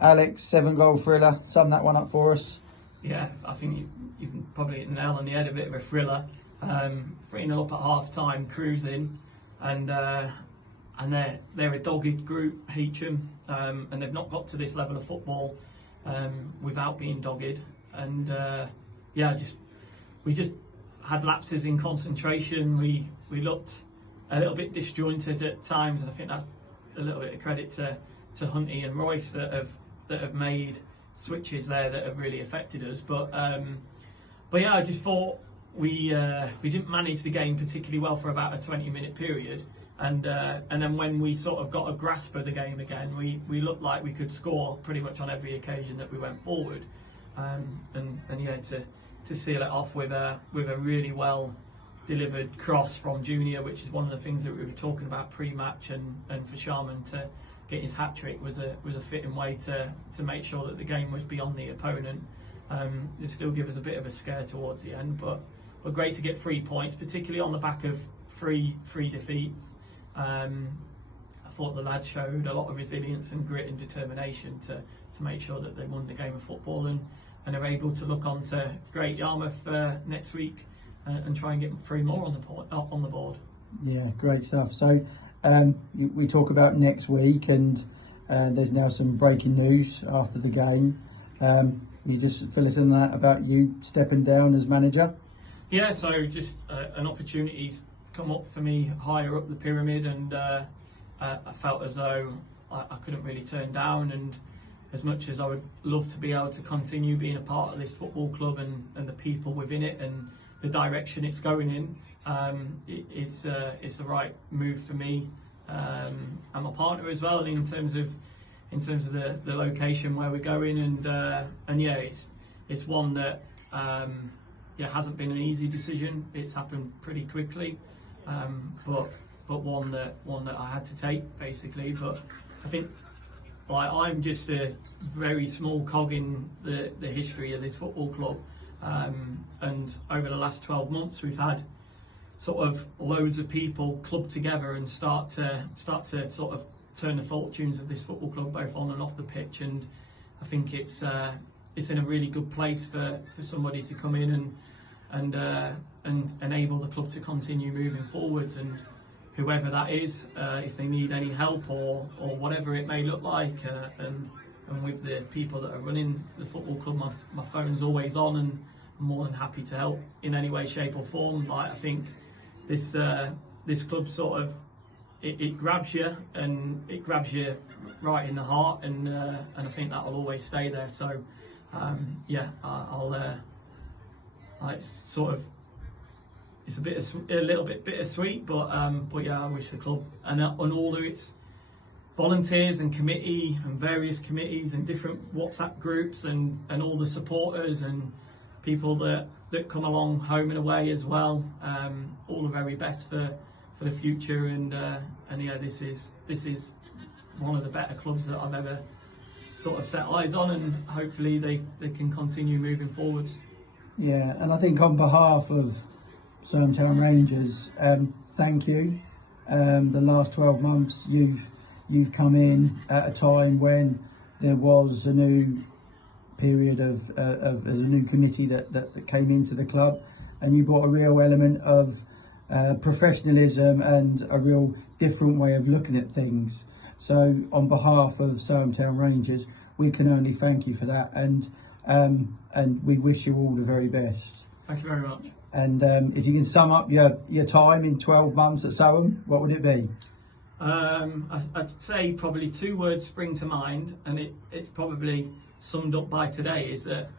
Alex, 7-goal thriller. Sum that one up for us. Yeah, I think you've probably hit the nail on the head. A bit of a thriller. 3-0 up at half time, cruising, and they're a dogged group, Heacham, and they've not got to this level of football without being dogged. And we just had lapses in concentration. We looked a little bit disjointed at times, and I think that's a little bit of credit to Hunty and Royce that have made switches there that have really affected us. But yeah, I just thought we didn't manage the game particularly well for about a 20-minute period, and then when we sort of got a grasp of the game again, we looked like we could score pretty much on every occasion that we went forward, and yeah, to seal it off with a really well delivered cross from Junior, which is one of the things that we were talking about pre-match, and for Sharman to get his hat-trick was a fitting way to make sure that the game was beyond the opponent. It still give us a bit of a scare towards the end, but great to get 3 points, particularly on the back of three defeats. I thought the lads showed a lot of resilience and grit and determination to make sure that they won the game of football, and are able to look on to Great Yarmouth next week and try and get 3 more on the board. Yeah, great stuff. So we talk about next week, and there's now some breaking news after the game. You just fill us in that about you stepping down as manager. Yeah, so just an opportunity's come up for me higher up the pyramid, and I felt as though I couldn't really turn down, and as much as I would love to be able to continue being a part of this football club and the people within it and the direction it's going in, it's the right move for me and my partner as well, in terms of the location where we're going, and yeah, it's one that hasn't been an easy decision. It's happened pretty quickly, but one that I had to take basically. But I think I'm just a very small cog in the history of this football club, and over the last 12 months we've had sort of loads of people club together and start to sort of turn the fortunes of this football club both on and off the pitch, and I think it's in a really good place for somebody to come in and enable the club to continue moving forwards, and whoever that is, if they need any help or whatever it may look like, and with the people that are running the football club, my phone's always on, and I'm more than happy to help in any way, shape or form. Like, I think this club sort of it grabs you, and it grabs you right in the heart, and I think that will always stay there. So it's a little bit bittersweet, but yeah, I wish the club and all of its volunteers and committee and various committees and different WhatsApp groups and all the supporters and people that come along home and away as well, all the very best for the future, and yeah, this is one of the better clubs that I've ever sort of set eyes on, and hopefully they can continue moving forwards. Yeah, and I think on behalf of Town Rangers, thank you. The last 12 months you've come in at a time when there was a new period of a new committee that came into the club, and you brought a real element of professionalism and a real different way of looking at things. So on behalf of Town Rangers, we can only thank you for that, and we wish you all the very best. Thank you very much. And if you can sum up your time in 12 months at Soham, what would it be? I'd say probably 2 words spring to mind, and it's probably summed up by today, is that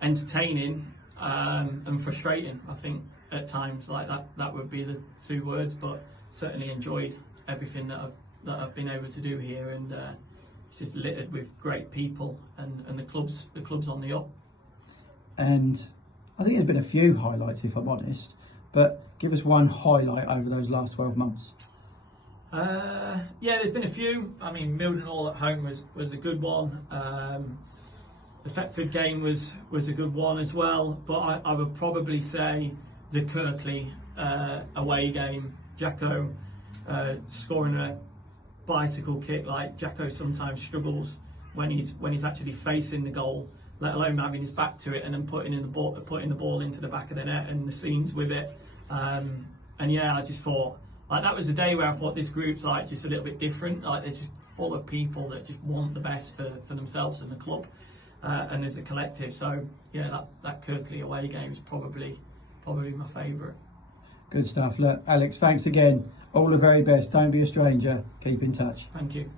entertaining and frustrating. I think at times like that would be the 2 words, but certainly enjoyed everything that I've been able to do here, and it's just littered with great people, and the club's on the up. And I think there's been a few highlights, if I'm honest, but give us one highlight over those last 12 months. Yeah, there's been a few. I mean, Mildenhall at home was a good one. The Thetford game was a good one as well, but I would probably say the Kirkley away game, Jacko scoring a bicycle kick like Jacko sometimes struggles when he's actually facing the goal, let alone having his back to it and then putting the ball into the back of the net, and the scenes with it. And yeah, I just thought, like, that was a day where I thought this group's like just a little bit different. Like, they're just full of people that just want the best for themselves and the club, and as a collective. So yeah, that Kirkley away game is probably my favourite. Good stuff. Look, Alex, thanks again. All the very best. Don't be a stranger. Keep in touch. Thank you.